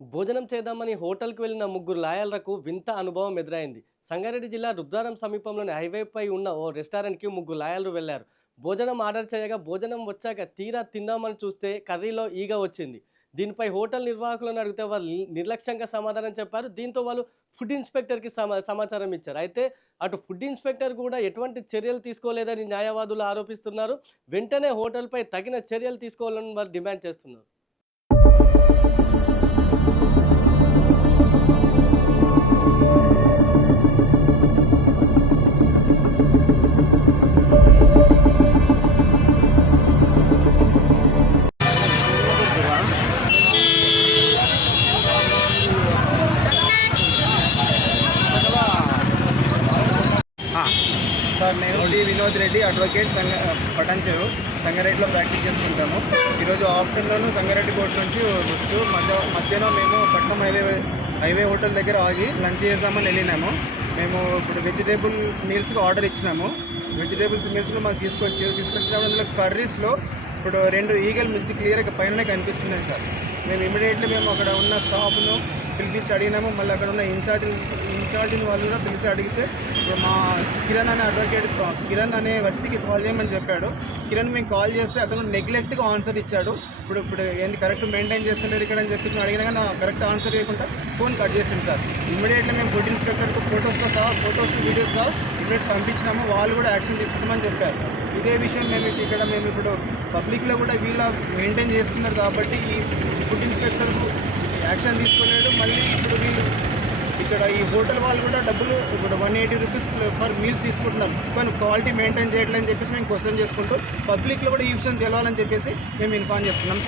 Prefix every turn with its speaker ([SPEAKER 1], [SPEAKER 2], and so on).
[SPEAKER 1] భోజనం చేద్దామని హోటల్కి వెళ్ళిన ముగ్గురు లాయర్లకు వింత అనుభవం ఎదురైంది. సంగారెడ్డి జిల్లా రుద్రారం సమీపంలోని హైవేపై ఉన్న ఓ రెస్టారెంట్కి ముగ్గురు లాయర్లు వెళ్ళారు. భోజనం ఆర్డర్ చేయగా భోజనం వచ్చాక తీరా తిందామని చూస్తే కర్రీలో ఈగ వచ్చింది. దీనిపై హోటల్ నిర్వాహకులను అడిగితే వాళ్ళు నిర్లక్ష్యంగా సమాధానం చెప్పారు. దీంతో వాళ్ళు ఫుడ్ ఇన్స్పెక్టర్కి సమా సమాచారం ఇచ్చారు. అయితే అటు ఫుడ్ ఇన్స్పెక్టర్ కూడా ఎటువంటి చర్యలు తీసుకోలేదని న్యాయవాదులు ఆరోపిస్తున్నారు. వెంటనే హోటల్పై తగిన చర్యలు తీసుకోవాలని వారు డిమాండ్ చేస్తున్నారు.
[SPEAKER 2] సార్ నేను డి వినోద్ రెడ్డి అడ్వకేట్ సంగ పటాన్చెరు. సంగారెడ్డిలో ప్రాక్టీస్ చేస్తుంటాము. ఈరోజు ఆఫ్టర్నూన్ సంగారెడ్డి కోర్టు నుంచి వస్తూ మధ్య మధ్యాహ్నం మేము పట్నం హైవే హైవే హోటల్ దగ్గర ఆగి లంచ్ చేసామని వెళ్ళినాము. మేము ఇప్పుడు వెజిటేబుల్ మీల్స్కి ఆర్డర్ ఇచ్చినాము. వెజిటేబుల్స్ మీల్స్లో మాకు తీసుకొచ్చి తీసుకొచ్చినప్పుడు అందులో కర్రీస్లో ఇప్పుడు రెండు ఈగలు మించి క్లియర్గా పైన కనిపిస్తున్నాయి సార్. మేము ఇమీడియట్లీ మేము అక్కడ ఉన్న స్టాఫ్ను పిలిపించి అడిగినాము. మళ్ళీ అక్కడ ఉన్న ఇన్ఛార్జ్ ఇన్ఛార్జిని వాళ్ళు కూడా పిలిచి అడిగితే మా కిరణ్ అనే అడ్వకేట్ కిరణ్ అనే వ్యక్తికి కాల్ చేయమని చెప్పాడు. కిరణ్ మేము కాల్ చేస్తే అతను నెగ్లెక్ట్గా ఆన్సర్ ఇచ్చాడు. ఇప్పుడు ఇప్పుడు ఏంది కరెక్ట్ మెయింటైన్ చేస్తలేదు ఇక్కడ అని చెప్పి అడిగిన అడిగినా కానీ కరెక్ట్ ఆన్సర్ ఇవ్వకుండా ఫోన్ కట్ చేసింది సార్. ఇమీడియట్లీ మేము ఫుడ్ ఇన్స్పెక్టర్కి ఫోటోస్తో సహా ఫోటోస్ వీడియోస్ సహా ఇమీడియట్ పంపించినాము. వాళ్ళు కూడా యాక్షన్ తీసుకుంటామని చెప్పారు. ఇదే విషయం మేము ఇక్కడ మేము ఇప్పుడు పబ్లిక్లో కూడా వీళ్ళ మెయింటైన్ చేస్తున్నారు కాబట్టి ఈ ఫుడ్ ఇన్స్పెక్టర్కు యాక్షన్ తీసుకోలేడు మళ్ళీ ఇప్పుడు వీళ్ళు ఇక్కడ ఈ హోటల్ వాళ్ళు కూడా డబ్బులు ఇప్పుడు one eighty rupees per meals తీసుకుంటున్నాం. కానీ క్వాలిటీ మెయింటైన్ చేయట్లేదని చెప్పేసి మేము క్వశ్చన్ చేసుకుంటూ పబ్లిక్లో కూడా ఈ విషయం తెలవాలని చెప్పేసి మేము ఇన్ఫార్మ్ చేస్తున్నాం.